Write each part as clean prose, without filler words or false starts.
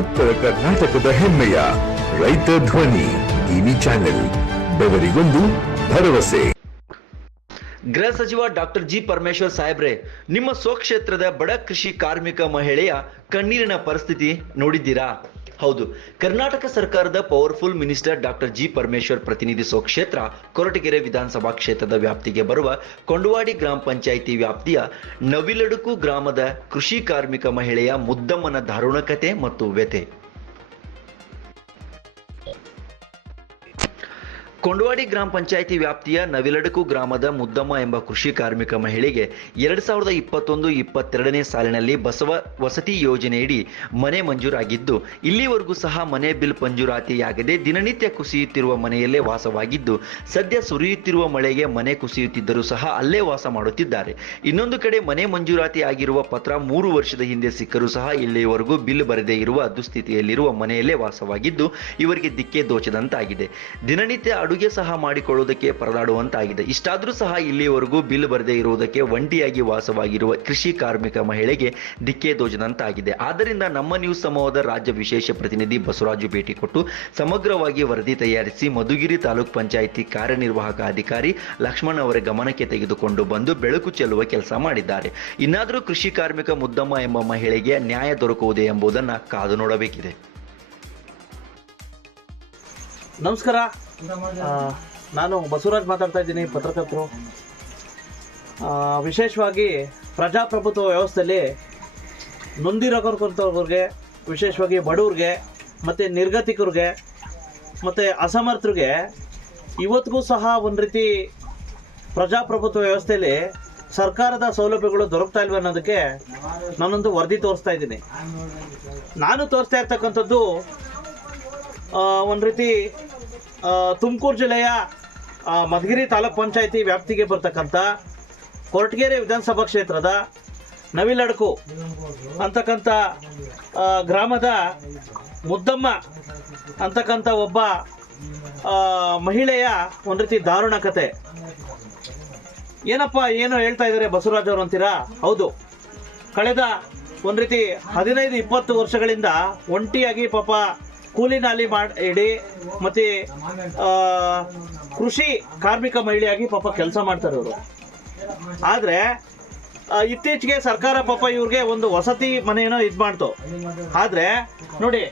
ಉತ್ತರ ಕರ್ನಾಟಕದ ಹೆಮ್ಮೆಯ ರೈತ ಧ್ವನಿ ಟಿವಿ ಚಾನೆಲ್, ಬೆವರಿಗೊಂದು ಭರವಸೆ. ಗೃಹ ಸಚಿವ ಡಾಕ್ಟರ್ ಜಿ ಪರಮೇಶ್ವರ್ ಸಾಹೇಬ್ರೆ, ನಿಮ್ಮ ಸ್ವಕ್ಷೇತ್ರದ ಬಡ ಕೃಷಿ ಕಾರ್ಮಿಕ ಮಹಿಳೆಯ ಕಣ್ಣೀರಿನ ಪರಿಸ್ಥಿತಿ ನೋಡಿದ್ದೀರಾ? ಹೌದು, ಕರ್ನಾಟಕ ಸರ್ಕಾರದ powerful minister doctor G Parameshwar ಪ್ರತಿನಿಧಿಸುವ ಕ್ಷೇತ್ರ ಕೊರಟಗೆರೆ ವಿಧಾನಸಭಾ ಕ್ಷೇತ್ರದ ವ್ಯಾಪ್ತಿಗೆ ಬರುವ ಕೊಂಡವಾಡಿ ಗ್ರಾಮ ಪಂಚಾಯಿತಿ ವ್ಯಾಪ್ತಿಯ ನವಿಲಡುಕು ಗ್ರಾಮದ ಕೃಷಿ ಕಾರ್ಮಿಕ ಮಹಿಳೆಯ ಮುದ್ದಮ್ಮನ ದಾರುಣ ಕತೆ ಮತ್ತು ವ್ಯಥೆ. ಕೊಂಡವಾಡಿ ಗ್ರಾಮ ಪಂಚಾಯಿತಿ ವ್ಯಾಪ್ತಿಯ ನವಿಲಡುಕು ಗ್ರಾಮದ ಮುದ್ದಮ್ಮ ಎಂಬ ಕೃಷಿ ಕಾರ್ಮಿಕ ಮಹಿಳೆಗೆ 2021-22ನೇ ಸಾಲಿನಲ್ಲಿ ಬಸವ ವಸತಿ ಯೋಜನೆಯಡಿ ಮನೆ ಮಂಜೂರಾಗಿದ್ದು, ಇಲ್ಲಿವರೆಗೂ ಸಹ ಮನೆ ಬಿಲ್ ಮಂಜೂರಾತಿಯಾಗದೆ ದಿನನಿತ್ಯ ಕುಸಿಯುತ್ತಿರುವ ಮನೆಯಲ್ಲೇ ವಾಸವಾಗಿದ್ದು, ಸದ್ಯ ಸುರಿಯುತ್ತಿರುವ ಮಳೆಗೆ ಮನೆ ಕುಸಿಯುತ್ತಿದ್ದರೂ ಸಹ ಅಲ್ಲೇ ವಾಸ ಮಾಡುತ್ತಿದ್ದಾರೆ. ಇನ್ನೊಂದು ಕಡೆ ಮನೆ ಮಂಜೂರಾತಿ ಆಗಿರುವ ಪತ್ರ 3 ವರ್ಷದ ಹಿಂದೆ ಸಿಕ್ಕರೂ ಸಹ ಇಲ್ಲಿಯವರೆಗೂ ಬಿಲ್ ಬರದೇ ಇರುವ ದುಸ್ಥಿತಿಯಲ್ಲಿರುವ ಮನೆಯಲ್ಲೇ ವಾಸವಾಗಿದ್ದು, ಇವರಿಗೆ ದಿಕ್ಕೆ ದೋಚದಂತಾಗಿದೆ. ದಿನನಿತ್ಯ ಅಡುಗೆ ಸಹ ಮಾಡಿಕೊಳ್ಳುವುದಕ್ಕೆ ಪರದಾಡುವಂತಾಗಿದೆ. ಇಷ್ಟಾದರೂ ಸಹ ಇಲ್ಲಿಯವರೆಗೂ ಬಿಲ್ ಬರದೇ ಇರುವುದಕ್ಕೆ ಒಂಟಿಯಾಗಿ ವಾಸವಾಗಿರುವ ಕೃಷಿ ಕಾರ್ಮಿಕ ಮಹಿಳೆಗೆ ದಿಕ್ಕೆ ದೋಚದಂತಾಗಿದೆ. ಆದ್ದರಿಂದ ನಮ್ಮ ನ್ಯೂಸ್ ಸಮೂಹದ ರಾಜ್ಯ ವಿಶೇಷ ಪ್ರತಿನಿಧಿ ಬಸವರಾಜು ಭೇಟಿ ಕೊಟ್ಟು ಸಮಗ್ರವಾಗಿ ವರದಿ ತಯಾರಿಸಿ ಮಧುಗಿರಿ ತಾಲೂಕ್ ಪಂಚಾಯಿತಿ ಕಾರ್ಯನಿರ್ವಾಹಕ ಅಧಿಕಾರಿ ಲಕ್ಷ್ಮಣ್ ಅವರ ಗಮನಕ್ಕೆ ತೆಗೆದುಕೊಂಡು ಬಂದು ಬೆಳಕು ಚೆಲ್ಲುವ ಕೆಲಸ ಮಾಡಿದ್ದಾರೆ. ಇನ್ನಾದರೂ ಕೃಷಿ ಕಾರ್ಮಿಕ ಮುದ್ದಮ್ಮ ಎಂಬ ಮಹಿಳೆಗೆ ನ್ಯಾಯ ದೊರಕುವುದೇ ಎಂಬುದನ್ನು ಕಾದು ನೋಡಬೇಕಿದೆ. ನಮಸ್ಕಾರ, ನಾನು ಬಸವರಾಜ್ ಮಾತಾಡ್ತಾ ಇದ್ದೀನಿ, ಪತ್ರಕರ್ತರು. ವಿಶೇಷವಾಗಿ ಪ್ರಜಾಪ್ರಭುತ್ವ ವ್ಯವಸ್ಥೆಯಲ್ಲಿ ನೊಂದಿರೋರ್ಗೆ, ವಿಶೇಷವಾಗಿ ಬಡವ್ರಿಗೆ ಮತ್ತು ನಿರ್ಗತಿಕರಿಗೆ ಮತ್ತು ಅಸಮರ್ಥರಿಗೆ ಇವತ್ತಿಗೂ ಸಹ ಒಂದು ರೀತಿ ಪ್ರಜಾಪ್ರಭುತ್ವ ವ್ಯವಸ್ಥೆಯಲ್ಲಿ ಸರ್ಕಾರದ ಸೌಲಭ್ಯಗಳು ದೊರಕ್ತಾ ಇಲ್ವ ಅನ್ನೋದಕ್ಕೆ ನಾನೊಂದು ವರದಿ ತೋರಿಸ್ತಾ ಇದ್ದೀನಿ. ನಾನು ತೋರಿಸ್ತಾ ಇರ್ತಕ್ಕಂಥದ್ದು ಒಂದು ರೀತಿ ತುಮಕೂರು ಜಿಲ್ಲೆಯ ಮಧುಗಿರಿ ತಾಲೂಕ್ ಪಂಚಾಯಿತಿ ವ್ಯಾಪ್ತಿಗೆ ಬರ್ತಕ್ಕಂಥ ಕೊರಟಗೆರೆ ವಿಧಾನಸಭಾ ಕ್ಷೇತ್ರದ ನವಿಲಡುಕು ಅಂತಕ್ಕಂಥ ಗ್ರಾಮದ ಮುದ್ದಮ್ಮ ಅಂತಕ್ಕಂಥ ಒಬ್ಬ ಮಹಿಳೆಯ ಒಂದು ರೀತಿ ದಾರುಣ ಕತೆ. ಏನಪ್ಪ ಏನೋ ಹೇಳ್ತಾ ಇದ್ದಾರೆ ಬಸವರಾಜ್ ಅವರು ಅಂತೀರಾ? ಹೌದು, ಕಳೆದ ಒಂದು ರೀತಿ 15-20 ವರ್ಷಗಳಿಂದ ಒಂಟಿಯಾಗಿ ಪಾಪ ಕೂಲಿ ನಾಲಿ ಮಾಡಿ ಮತ್ತು ಕೃಷಿ ಕಾರ್ಮಿಕ ಮಹಿಳೆಯಾಗಿ ಪಾಪ ಕೆಲಸ ಮಾಡ್ತಾರೆ ಅವರು. ಆದರೆ ಇತ್ತೀಚೆಗೆ ಸರ್ಕಾರ ಪಾಪ ಇವ್ರಿಗೆ ಒಂದು ವಸತಿ ಮನೆಯನ್ನು ಇದು ಮಾಡ್ತು. ಆದರೆ ನೋಡಿ,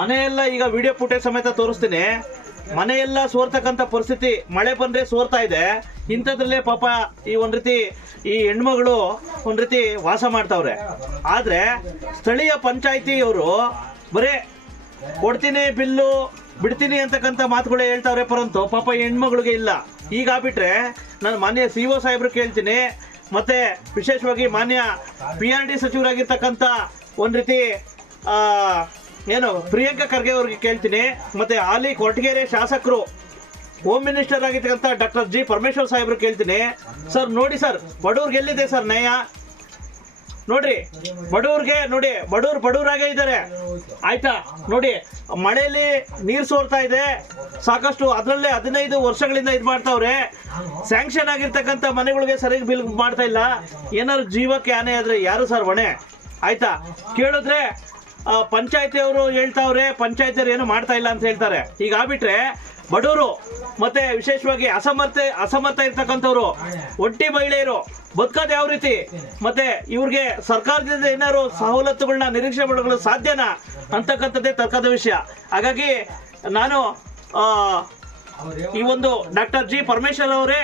ಮನೆಯೆಲ್ಲ ಈಗ ವಿಡಿಯೋ ಫುಟೇಜ್ ಸಮೇತ ತೋರಿಸ್ತೀನಿ, ಮನೆಯೆಲ್ಲ ಸೋರ್ತಕ್ಕಂಥ ಪರಿಸ್ಥಿತಿ. ಮಳೆ ಬಂದರೆ ಸೋರ್ತಾ ಇದೆ. ಇಂಥದ್ರಲ್ಲೇ ಪಾಪ ಈ ಒಂದು ರೀತಿ ಈ ಹೆಣ್ಮಗಳು ಒಂದು ರೀತಿ ವಾಸ ಮಾಡ್ತಾವ್ರೆ. ಆದರೆ ಸ್ಥಳೀಯ ಪಂಚಾಯಿತಿಯವರು ಬರೀ ಕೊಡ್ತೀನಿ ಬಿಲ್ಲು ಬಿಡ್ತೀನಿ ಅಂತಕ್ಕಂಥ ಮಾತುಗಳೇ ಹೇಳ್ತಾವ್ರೆ, ಪರಂತು ಪಾಪ ಹೆಣ್ಮಗಳಿಗೆ ಇಲ್ಲ. ಈಗ ಆಗ್ಬಿಟ್ರೆ ನಾನು ಮಾನ್ಯ CO ಸಾಹೇಬ್ರು ಕೇಳ್ತೀನಿ, ಮತ್ತು ವಿಶೇಷವಾಗಿ ಮಾನ್ಯ PRD ಸಚಿವರಾಗಿರ್ತಕ್ಕಂಥ ಒಂದು ರೀತಿ ಏನು ಪ್ರಿಯಾಂಕಾ ಖರ್ಗೆ ಅವ್ರಿಗೆ ಕೇಳ್ತೀನಿ, ಮತ್ತು ಹಾಲಿ ಕೊರಟಗೆರೆ ಶಾಸಕರು ಹೋಮ್ ಮಿನಿಸ್ಟರ್ ಆಗಿರ್ತಕ್ಕಂಥ ಡಾಕ್ಟರ್ ಜಿ ಪರಮೇಶ್ವರ್ ಸಾಹೇಬ್ರು ಕೇಳ್ತೀನಿ. ಸರ್ ನೋಡಿ ಸರ್, ಬಡವ್ರಿಗೆ ಎಲ್ಲಿದೆ ಸರ್ ನ್ಯಾಯ? ನೋಡ್ರಿ, ಬಡವ್ರಿಗೆ ನೋಡಿ, ಬಡವರಾಗೇ ಇದ್ದಾರೆ ಆಯ್ತಾ. ನೋಡಿ, ಮಳೆಯಲ್ಲಿ ನೀರು ಸೋರ್ತಾ ಇದೆ ಸಾಕಷ್ಟು, ಅದರಲ್ಲೇ 15 ವರ್ಷಗಳಿಂದ ಇದು ಮಾಡ್ತಾವ್ರೆ. ಸ್ಯಾಂಕ್ಷನ್ ಆಗಿರ್ತಕ್ಕಂಥ ಮನೆಗಳಿಗೆ ಸರಿಯಾಗಿ ಬಿಲ್ ಮಾಡ್ತಾ ಇಲ್ಲ. ಏನಾದ್ರು ಜೀವಕ್ಕೆ ಹಾನಿ ಆದ್ರೆ ಯಾರು ಸರ್ ಹೊಣೆ? ಆಯ್ತಾ, ಕೇಳಿದ್ರೆ ಪಂಚಾಯತಿಯವರು ಹೇಳ್ತಾವ್ರೆ, ಪಂಚಾಯತಿಯವರು ಏನು ಮಾಡ್ತಾ ಇಲ್ಲ ಅಂತ ಹೇಳ್ತಾರೆ. ಈಗ ಆಗ್ಬಿಟ್ರೆ ಬಡವರು ಮತ್ತೆ ವಿಶೇಷವಾಗಿ ಅಸಮರ್ಥ ಇರ್ತಕ್ಕಂಥವ್ರು, ಒಂಟಿ ಮಹಿಳೆಯರು ಬದುಕೋದು ಯಾವ ರೀತಿ? ಮತ್ತೆ ಇವ್ರಿಗೆ ಸರ್ಕಾರದಿಂದ ಏನಾದ್ರು ಸವಲತ್ತುಗಳನ್ನ ನಿರೀಕ್ಷೆ ಮಾಡೋದು ಸಾಧ್ಯನಾ ಅಂತಕ್ಕಂಥದ್ದೇ ತರ್ಕದ ವಿಷಯ. ಹಾಗಾಗಿ ನಾನು ಈ ಒಂದು ಡಾಕ್ಟರ್ ಜಿ ಪರಮೇಶ್ವರ್ ಅವರೇ,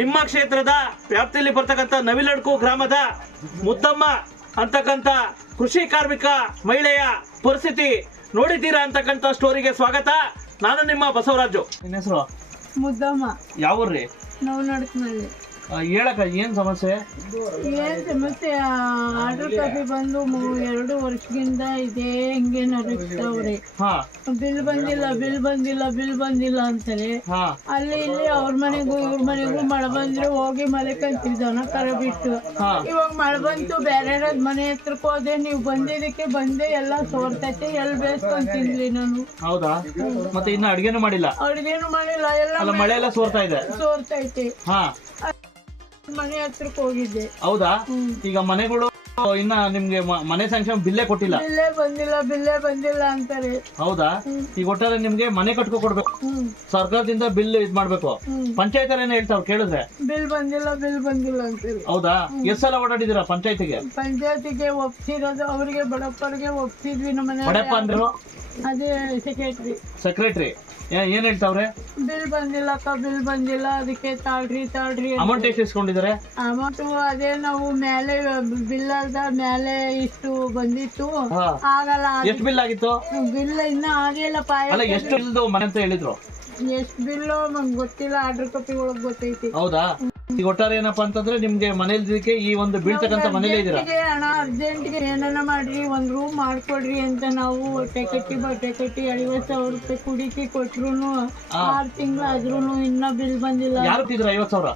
ನಿಮ್ಮ ಕ್ಷೇತ್ರದ ವ್ಯಾಪ್ತಿಯಲ್ಲಿ ಬರ್ತಕ್ಕಂಥ ನವಿಲಡುಕು ಗ್ರಾಮದ ಮುದ್ದಮ್ಮ ಅಂತಕ್ಕಂಥ ಕೃಷಿ ಕಾರ್ಮಿಕ ಮಹಿಳೆಯ ಪರಿಸ್ಥಿತಿ ನೋಡಿದ್ದೀರಾ ಅಂತಕ್ಕಂಥ ಸ್ಟೋರಿಗೆ ಸ್ವಾಗತ. ನಾನು ನಿಮ್ಮ ಬಸವರಾಜು. ನಿಮ್ಮ ಹೆಸರು? ಮುದ್ದಮ್ಮ. ಯಾವ ಊರ್ರಿ? ನಾವು ನಡ್ಕೊಂಡ್ವಿ. ಹೇಳಕ್ಕ ಏನ್ ಸಮಸ್ಯೆ? ಏನ್ ಸಮಸ್ಯೆ? ಆರ್ಡರ್ ಕಾಪಿ ಬಂದು 2 ವರ್ಷದಿಂದ ಇದೇ ಹಿಂಗೆ ನಡೀತಾವ್ರೆ. ಬಿಲ್ ಬಂದಿಲ್ಲ ಅಂತಾರೆ. ಅಲ್ಲಿ ಇಲ್ಲಿ ಅವ್ರ ಮನೆಗೂ ಇವ್ರ ಮನೆಗೂ ಮಳೆ ಬಂದ್ರೆ ಹೋಗಿ ಮಳೆ ಕಂತೀವಿ ದನ ಕರ ಬಿಟ್ಟು. ಇವಾಗ ಮಳೆ ಬಂತು, ಬೇರೆ ಮನೆ ಹತ್ರಕ್ಕೆ ಹೋದೆ, ನೀವು ಬಂದಿದ್ದಕ್ಕೆ ಬಂದೆ, ಎಲ್ಲ ಸೋರ್ತೈತೆ, ಎಲ್ಲಿ ಬೇಸ್ಕೊಂಡ್ ತಿಂದ್ವಿ ನಾನು. ಹೌದಾ? ಮತ್ತೆ ಇನ್ನು ಅಡ್ಗೆನೂ ಮಾಡಿಲ್ಲ? ಎಲ್ಲ ಮಳೆ ಎಲ್ಲ ಸೋರ್ತೈತೆ. ಮನೆ ಹತ್ರಕ್ಕೆ ಹೋಗಿದ್ದೆ. ಹೌದಾ? ಈಗ ಮನೆಗಳು ಇನ್ನ ನಿಮ್ಗೆ ಮನೆ ಸ್ಯಾಂಕ್ಷನ್ ಬಿಲ್ಲೇ ಕೊಟ್ಟಿಲ್ಲ. ಬಿಲ್ಲೇ ಬಂದಿಲ್ಲ ಅಂತಾರೆ. ಹೌದಾ? ಈಗ ಒಟ್ಟಾರೆ ನಿಮ್ಗೆ ಮನೆ ಕಟ್ಕೊ ಕೊಡ್ಬೇಕು, ಸರ್ಕಾರದಿಂದ ಬಿಲ್ ಇದ್ ಮಾಡ್ಬೇಕು. ಪಂಚಾಯತ್ ಏನ್ ಹೇಳ್ತಾವ್ ಕೇಳಿದ್ರೆ? ಬಿಲ್ ಬಂದಿಲ್ಲ ಅಂತಾರೆ. ಹೌದಾ? ಎಷ್ಟ್ ಸಲ ಓಡಾಡಿದೀರಾ ಪಂಚಾಯತಿಗೆ? ಪಂಚಾಯತಿಗೆ ಒಪ್ಸಿರೋದು ಅವ್ರಿಗೆ ಬಡಪ್ಪರಿಗೆ ಒಪ್ಸಿದ್ವಿ. ನಮ್ಮ ಮನೆ ಬಡಪ್ಪ ಅಂದ್ರು? ಅದೇ ಸೆಕ್ರೆಟರಿ ಏನ್ ಹೇಳ್ತಾವ್ರೆ? ಬಿಲ್ ಬಂದಿಲ್ಲ ಅದಕ್ಕೆ ತಾಳ್ರಿ. ಅಮೌಂಟ್ ಎಷ್ಟು ಇಸ್ಕೊಂಡಿದ್ದಾರೆ? ಅಮೌಂಟ್ ಅದೇ ನಾವು ಮೇಲೆ ಬಿಲ್ ಅಲ್ದ ಮೇಲೆ ಇಷ್ಟು ಬಂದಿತ್ತು. ಆಗಲ್ಲ. ಎಷ್ಟು ಬಿಲ್ ಆಗಿತ್ತು? ಬಿಲ್ ಇನ್ನ ಆಗಿಲ್ಲ. ಅಲ್ಲ, ಎಷ್ಟು ಬಿಲ್ದು ಮನೆ ಅಂತ ಹೇಳಿದ್ರು? ಎಷ್ಟು ಬಿಲ್ಲು ನಂಗೆ ಗೊತ್ತಿಲ್ಲ, ಆರ್ಡರ್ ಕಾಪಿ ಒಳಗ್ ಗೊತ್ತೈತಿ. ಹೌದಾ? ಈಗ ಒಟ್ಟಾರೆ ಏನಪ್ಪಾ ಅಂತಂದ್ರೆ ನಿಮ್ಗೆ ಮನೇಲಿ ಈ ಒಂದು ಬೀಳ್ತಕ್ಕಂತ ಮನೇಲೇ ಇದೀರಾ? ಹಣ ಅರ್ಜೆಂಟ್ಗೆ ಏನಾನ ಮಾಡ್ರಿ, ಒಂದ್ ರೂಮ್ ಮಾಡ್ಕೊಡ್ರಿ ಅಂತ ನಾವು ಬಟ್ಟೆ ಕಟ್ಟಿ 50,000 ರೂಪಾಯಿ ಕುಡಿಕಿ ಕೊಟ್ರು 6 ತಿಂಗಳು ಆದ್ರೂ ಇನ್ನ ಬಿಲ್ ಬಂದಿಲ್ಲ. ಯಾರು ತಿಂದ್ರ 50,000?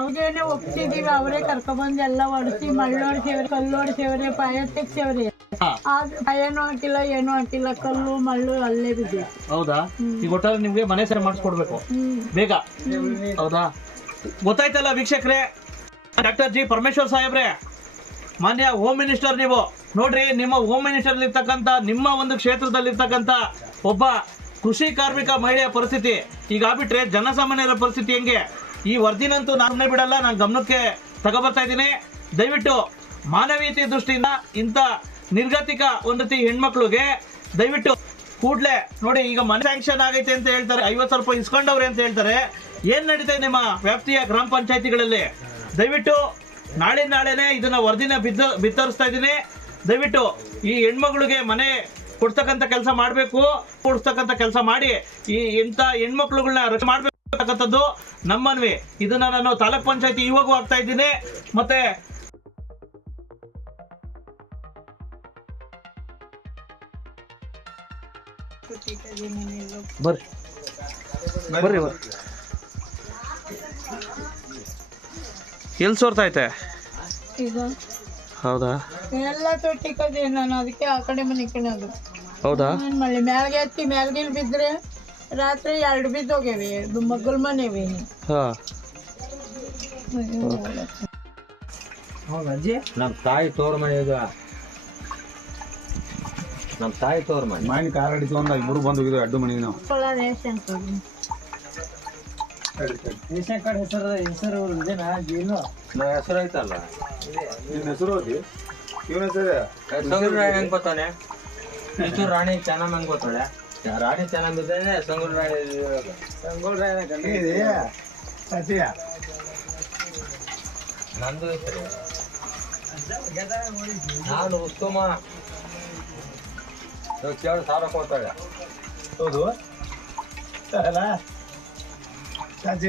ಅವ್ರಿಗೇನೆ ಒಪ್ಸಿದೀವಿ. ಅವರೇ ಕರ್ಕೊಂಡ್ಬಂದು ಎಲ್ಲ ಹೊಡ್ಸಿ ಮಳ್ಳೋಡ್ಸೇವ್ರೆ, ಕಲ್ಲು ಹೊಡ್ಸೇವ್ರೆ, ಪಾಯ ತೆಗ್ಸೇವ್ರೆ. ಆದ್ರೆ ಪಾಯನೂ ಏನು ಹಾಕಿಲ್ಲ, ಕಲ್ಲು ಮಳ್ಳು ಅಲ್ಲೇ ಬಿದ್ದಿದೆ. ಹೌದಾ? ಈಗ ಒಟ್ಟಾರೆ ನಿಮ್ಗೆ ಮನೆ ಸರಿ ಮಾಡಿಸ್ಕೊಡ್ಬೇಕು ಬೇಗ. ಹೌದಾ? ಗೊತ್ತಾಯ್ತಲ್ಲ ವೀಕ್ಷಕರೇ, ಡಾಕ್ಟರ್ ಜಿ ಪರಮೇಶ್ವರ್ ಸಾಹೇಬ್ರೆ, ಮಾನ್ಯ ಹೋಮ್ ಮಿನಿಸ್ಟರ್ ನೀವು ನೋಡ್ರಿ, ನಿಮ್ಮ ಹೋಮ್ ಮಿನಿಸ್ಟರ್ ಇರ್ತಕ್ಕಂಥ ನಿಮ್ಮ ಒಂದು ಕ್ಷೇತ್ರದಲ್ಲಿರ್ತಕ್ಕಂಥ ಒಬ್ಬ ಕೃಷಿ ಕಾರ್ಮಿಕ ಮಹಿಳೆಯ ಪರಿಸ್ಥಿತಿ ಈಗ ಆಗ್ಬಿಟ್ರೆ ಜನಸಾಮಾನ್ಯರ ಪರಿಸ್ಥಿತಿ ಹೆಂಗೆ? ಈ ವರದಿನಂತೂ ನಾನೇ ಬಿಡಲ್ಲ, ನಾನು ಗಮನಕ್ಕೆ ತಗೋಬರ್ತಾ ಇದ್ದೀನಿ. ದಯವಿಟ್ಟು ಮಾನವೀಯತೆ ದೃಷ್ಟಿಯಿಂದ ಇಂಥ ನಿರ್ಗತಿಕ ಒಂದು ರೀತಿ ಹೆಣ್ಮಕ್ಳಿಗೆ ದಯವಿಟ್ಟು ಕೂಡ್ಲೆ ನೋಡಿ, ಈಗ ಮನೆ ಸ್ಯಾಂಕ್ಷನ್ ಆಗೈತೆ ಅಂತ ಹೇಳ್ತಾರೆ, 50,000 ರೂಪಾಯಿ ಇಸ್ಕೊಂಡವ್ರೆ ಅಂತ ಹೇಳ್ತಾರೆ. ಏನ್ ನಡೀತಾ ನಿಮ್ಮ ವ್ಯಾಪ್ತಿಯ ಗ್ರಾಮ ಪಂಚಾಯತಿಗಳಲ್ಲಿ? ದಯವಿಟ್ಟು ನಾಳೆನೆ ಇದನ್ನ ವರದಿನ ಬಿತ್ತರಿಸ್ತಾ ಇದ್ದೀನಿ. ದಯವಿಟ್ಟು ಈ ಹೆಣ್ಮಕ್ಳಿಗೆ ಮನೆ ಕೊಡ್ತಕ್ಕಂಥ ಕೆಲಸ ಮಾಡಬೇಕು, ಕೊಡ್ತಕ್ಕಂಥ ಕೆಲಸ ಮಾಡಿ ಈ ಇಂಥ ಹೆಣ್ಮಕ್ಳುಗಳನ್ನ ರಕ್ಷಣೆ ಮಾಡಬೇಕಂತಕ್ಕಂಥದ್ದು ನಮ್ಮನ್ವಿ. ಇದನ್ನ ನಾನು ತಾಲೂಕ್ ಪಂಚಾಯತಿ ಇವಾಗೂ ಆಗ್ತಾ ಇದ್ದೀನಿ. ಮತ್ತೆ ಬರ್ರಿ ಎಲ್ಲಿ ಸೋರ್ತೈತೆ? ಹೌದಾ? ಎಲ್ಲ ತೊಟ್ಟಿ ಕದೆ ನಾನು ಅದಕ್ಕೆ ಆ ಕಡೆ ಮನೆ ಕಣದು. ಹೌದಾ? ಮಳೆ ಮ್ಯಾಲ್ಗೆ ಹತ್ತಿ ಮ್ಯಾಲ್ಗಿಲ್ ಬಿದ್ರೆ ರಾತ್ರಿ 2 ಬಿದ್ದೋಗ್ಯವೆ, ಮಗ್ಗಲ್ ಮನೆವಿ. ನಮ್ಮ ತಾಯಿ ತೋರ್ ಮನೆ ಇದು, ನಮ್ಮ ತಾಯಿ ತೋರ್ ಮನೆ. ಮೈನ್ ಕಾರ್ ಹಿಡಿತು ಅಂದ ಇಬ್ಬರು ಬಂದು ಹೋಗಿದ್ವಿ ಅಡ್ಡು ಮನೆಗೆ ನಾವು. ರೇಷನ್ ಕಾರ್ಡ್ ಹೆಸರು ಹೆಸರು ಐತಲ್ಲ, ನಿನ್ನ ಹೆಸರು ಹೋಗಿ ಇವನ ಹೆಸರು ಸಂಗೂರು ರಾಣಿ ಹೆಂಗ್ ಗೊತ್ತಾನೆ? ಕಿತ್ತೂರು ರಾಣಿ ಚೆನ್ನಮ್ಮ ಹೆಂಗ್ ಗೊತ್ತಾಳೆ? ರಾಣಿ ಚೆನ್ನಮ್ಮ ಇದ್ದೇನೆ ಸಂಗೂರು ರಾಣಿ ಸತ್ಯ ನಂದು ಹೆಸರು. ನಾನು ಉತ್ತಮ 7,000 ಕೊಡ್ತಾಳೆ. ಹೌದು ಅಲ್ಲ